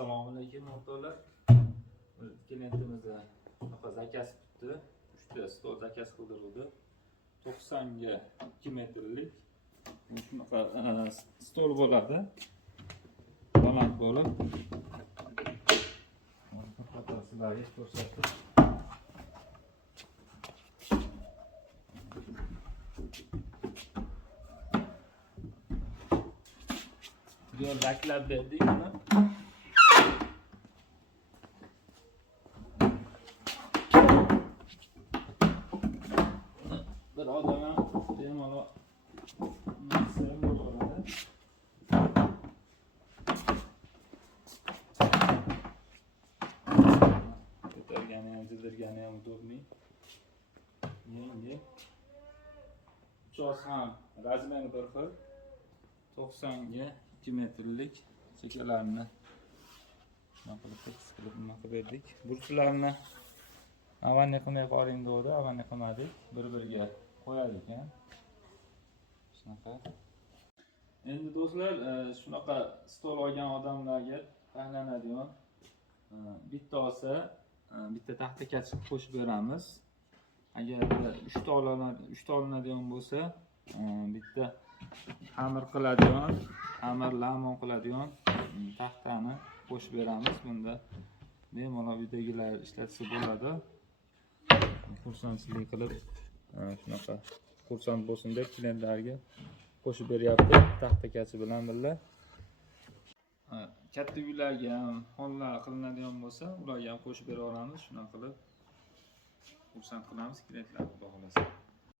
Assalomu alaykum o'rtoqlar. Klientimizni shunaqa zakaz tutdi. 3 ta stol zakaz qildirildi. 90 ga 2 metrlik shunaqa stol bo'ladi. Baland bo'lib. Faqat sizlarga ko'rsatib. Yo'llaklab berdik buni. Bir odam ham bemalol nasib bo'ladi. Ko'targani ham, jildirgani ham udobniy. Yengil. Uchoq ham razmeri bir xil. 90 ga 2 metrlik chekalarini shunaqa qilib nima qilib berdik. Burchlarni avvalni qilmay qoling dedi, avvalni qilmadik. Bir-biriga qo'yar ekan. Shunaqa. Endi do'stlar, shunaqa stol olgan odamlarga tanlanadigan bitta olsa, bitta taxta kachib qo'shib beramiz. Agar 3 ta olinadigan bo'lsa, bitta xamir qiladigan, xamir lamon qiladigan taxtani qo'shib beramiz. Bunda bemalol uydagilar ishlatsa bo'ladi. Xursandchilik qilib shunaqa xursand bo'lsin deb klientlarga qo'shib beryapti taxta kachi bilan birga. Katta uylarga ham xonlar qilinadigan bo'lsa, ularga ham qo'shib bera olamiz. Shunaqa qilib xursand qilamiz klientlarni, xudo xolasa.